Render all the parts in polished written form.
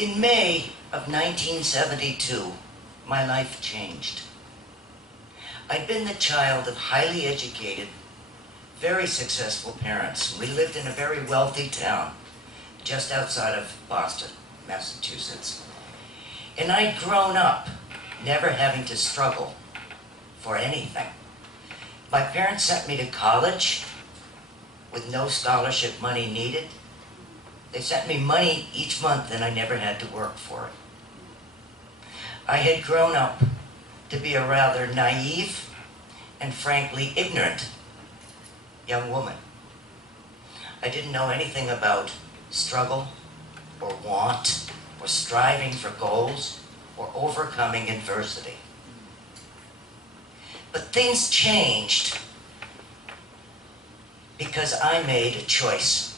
In May of 1972, my life changed. I'd been the child of highly educated, very successful parents. We lived in a very wealthy town just outside of Boston, Massachusetts. And I'd grown up never having to struggle for anything. My parents sent me to college with no scholarship money needed. They sent me money each month and I never had to work for it. I had grown up to be a rather naive and frankly ignorant young woman. I didn't know anything about struggle or want or striving for goals or overcoming adversity. But things changed because I made a choice.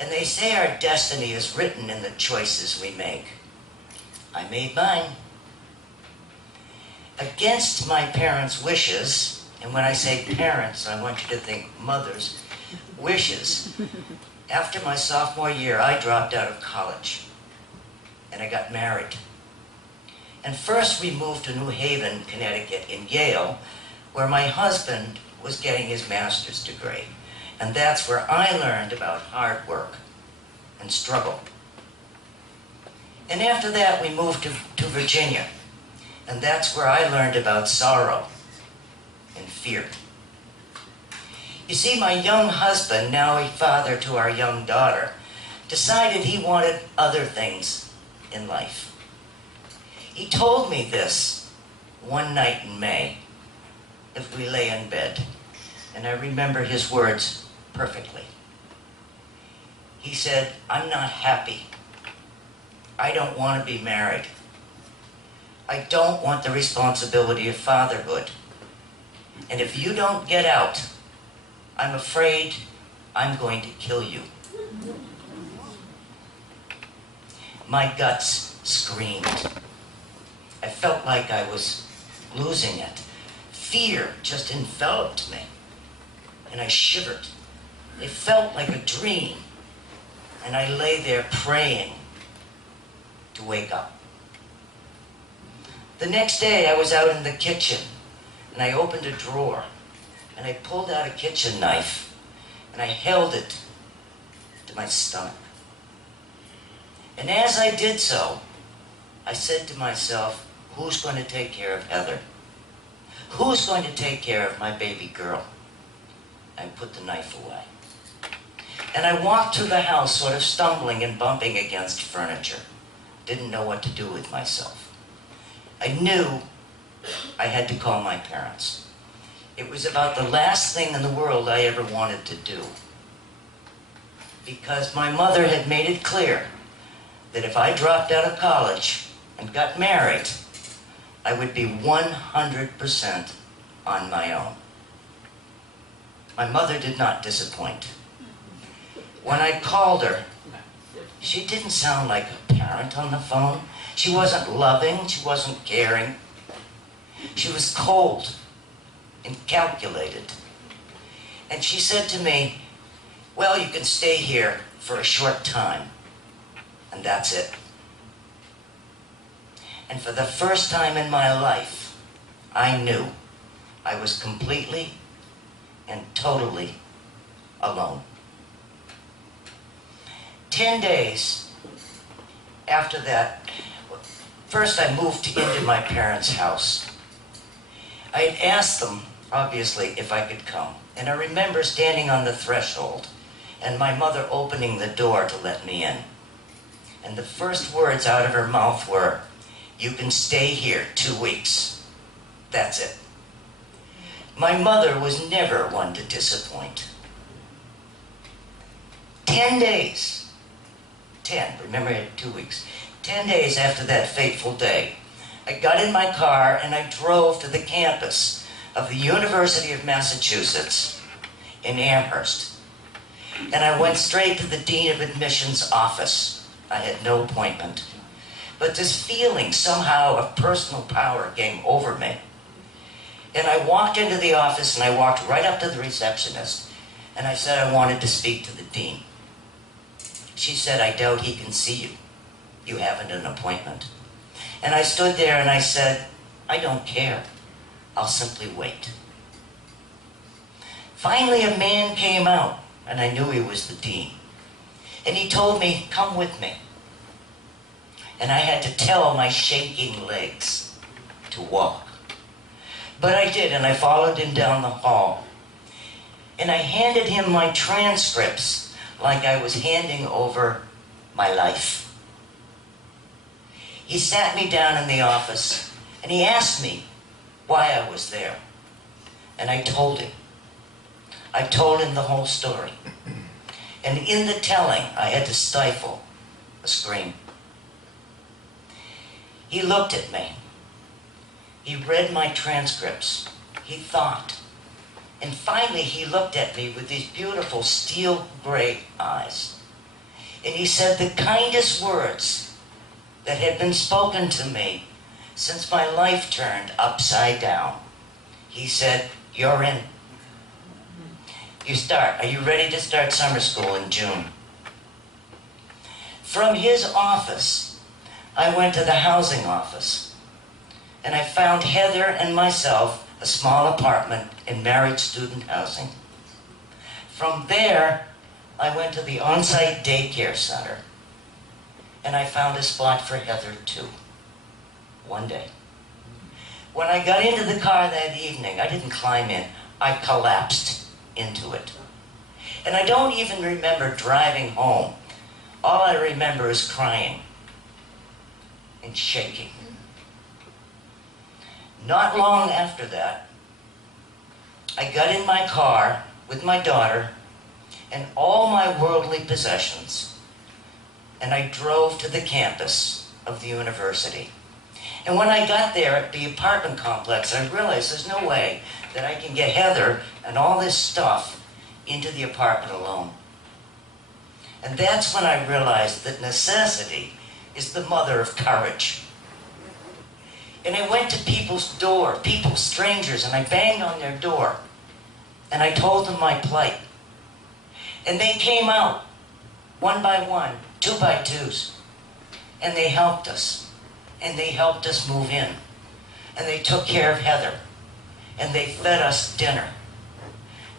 And they say our destiny is written in the choices we make. I made mine. Against my parents' wishes, and when I say parents, I want you to think mothers' wishes. After my sophomore year, I dropped out of college and I got married. And first we moved to New Haven, Connecticut, in Yale, where my husband was getting his master's degree. And that's where I learned about hard work and struggle. And after that, we moved to Virginia. And that's where I learned about sorrow and fear. You see, my young husband, now a father to our young daughter, decided he wanted other things in life. He told me this one night in May, as we lay in bed, and I remember his words perfectly. He said, "I'm not happy. I don't want to be married. I don't want the responsibility of fatherhood. And if you don't get out, I'm afraid I'm going to kill you." My guts screamed. I felt like I was losing it. Fear just enveloped me, and I shivered. It felt like a dream, and I lay there praying to wake up. The next day, I was out in the kitchen, and I opened a drawer, and I pulled out a kitchen knife, and I held it to my stomach. And as I did so, I said to myself, who's going to take care of Heather? Who's going to take care of my baby girl? I put the knife away. And I walked through the house, sort of stumbling and bumping against furniture. Didn't know what to do with myself. I knew I had to call my parents. It was about the last thing in the world I ever wanted to do. Because my mother had made it clear that if I dropped out of college and got married, I would be 100% on my own. My mother did not disappoint. When I called her, she didn't sound like a parent on the phone. She wasn't loving, she wasn't caring. She was cold and calculated. And she said to me, "Well, you can stay here for a short time." And that's it. And for the first time in my life, I knew I was completely and totally alone. 10 days after that, first I moved into my parents' house. I had asked them, obviously, if I could come. And I remember standing on the threshold and my mother opening the door to let me in. And the first words out of her mouth were, "You can stay here 2 weeks. That's it." My mother was never one to disappoint. 10 days, 10, remember I had 2 weeks. 10 days after that fateful day, I got in my car and I drove to the campus of the University of Massachusetts in Amherst. And I went straight to the Dean of Admissions' office. I had no appointment. But this feeling somehow of personal power came over me. And I walked into the office and I walked right up to the receptionist and I said I wanted to speak to the dean. She said, "I doubt he can see you." You haven't an appointment. And I stood there and I said, I don't care. I'll simply wait. Finally, a man came out, and I knew he was the dean. And he told me, come with me. And I had to tell my shaking legs to walk. But I did, and I followed him down the hall. And I handed him my transcripts like I was handing over my life. He sat me down in the office, and he asked me why I was there. And I told him. I told him the whole story. And in the telling, I had to stifle a scream. He looked at me. He read my transcripts. He thought. And finally, he looked at me with these beautiful steel gray eyes. And he said the kindest words that had been spoken to me since my life turned upside down. He said, you're in. You start. Are you ready to start summer school in June? From his office, I went to the housing office, and I found Heather and myself a small apartment in married student housing. From there, I went to the on-site daycare center, and I found a spot for Heather too, one day. When I got into the car that evening, I didn't climb in, I collapsed into it. And I don't even remember driving home. All I remember is crying and shaking. Not long after that, I got in my car with my daughter and all my worldly possessions, and I drove to the campus of the university. And when I got there at the apartment complex, I realized there's no way that I can get Heather and all this stuff into the apartment alone. And that's when I realized that necessity is the mother of courage. And I went to people's door, people, strangers, and I banged on their door. And I told them my plight. And they came out, one by one, two by twos. And they helped us. And they helped us move in. And they took care of Heather. And they fed us dinner.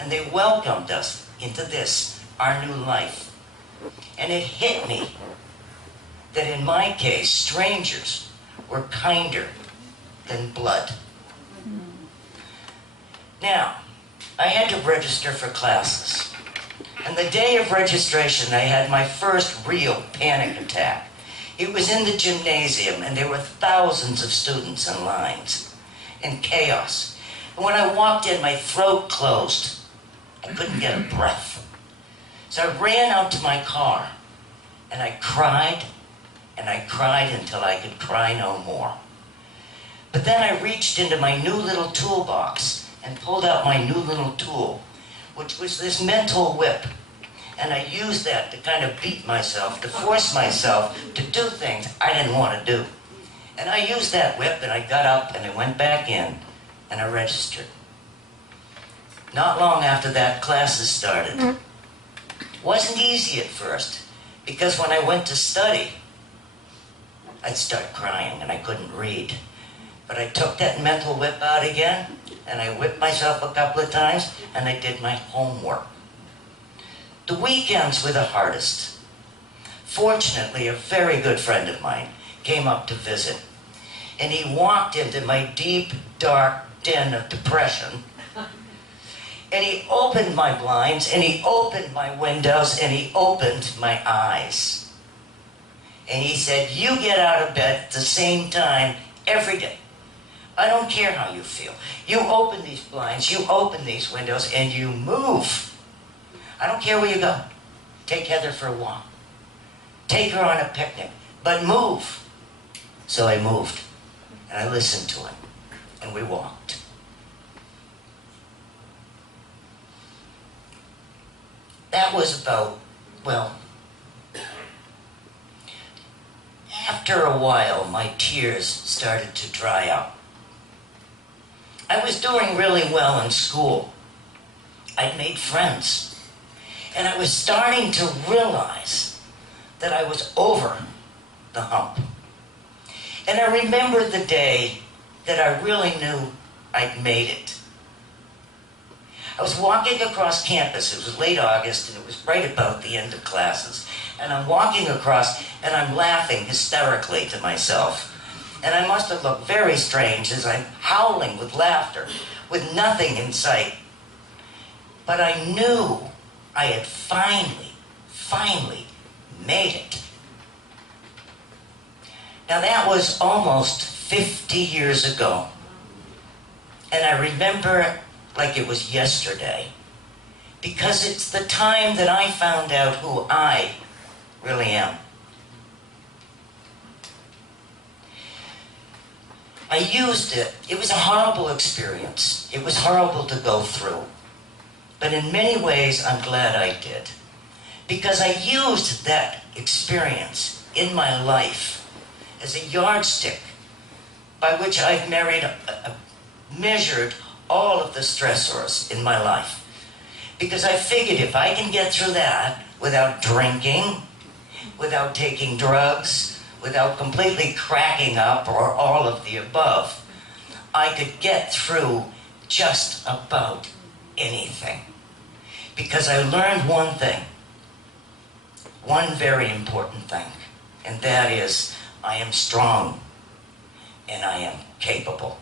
And they welcomed us into this, our new life. And it hit me that in my case, strangers were kinder than blood. Now, I had to register for classes. And the day of registration, I had my first real panic attack. It was in the gymnasium, and there were thousands of students in lines, and chaos. And when I walked in, my throat closed. I couldn't get a breath. So I ran out to my car, and I cried until I could cry no more. But then I reached into my new little toolbox and pulled out my new little tool, which was this mental whip. And I used that to kind of beat myself, to force myself to do things I didn't want to do. And I used that whip, and I got up, and I went back in, and I registered. Not long after that, classes started. It wasn't easy at first, because when I went to study, I'd start crying, and I couldn't read. But I took that mental whip out again, and I whipped myself a couple of times, and I did my homework. The weekends were the hardest. Fortunately, a very good friend of mine came up to visit, and he walked into my deep, dark den of depression, and he opened my blinds, and he opened my windows, and he opened my eyes. And he said, you get out of bed at the same time every day. I don't care how you feel. You open these blinds, you open these windows, and you move. I don't care where you go. Take Heather for a walk. Take her on a picnic. But move. So I moved. And I listened to him. And we walked. That was about, well, after a while, my tears started to dry up. I was doing really well in school. I'd made friends. And I was starting to realize that I was over the hump. And I remember the day that I really knew I'd made it. I was walking across campus. It was late August, and it was right about the end of classes. And I'm walking across, and I'm laughing hysterically to myself. And I must have looked very strange as I'm howling with laughter, with nothing in sight. But I knew I had finally made it. Now that was almost 50 years ago. And I remember like it was yesterday, because it's the time that I found out who I really am. I used it. It was a horrible experience. It was horrible to go through. But in many ways, I'm glad I did. Because I used that experience in my life as a yardstick by which I've measured all of the stressors in my life. Because I figured if I can get through that without drinking, without taking drugs, without completely cracking up or all of the above, I could get through just about anything. Because I learned one thing, one very important thing, and that is I am strong and I am capable.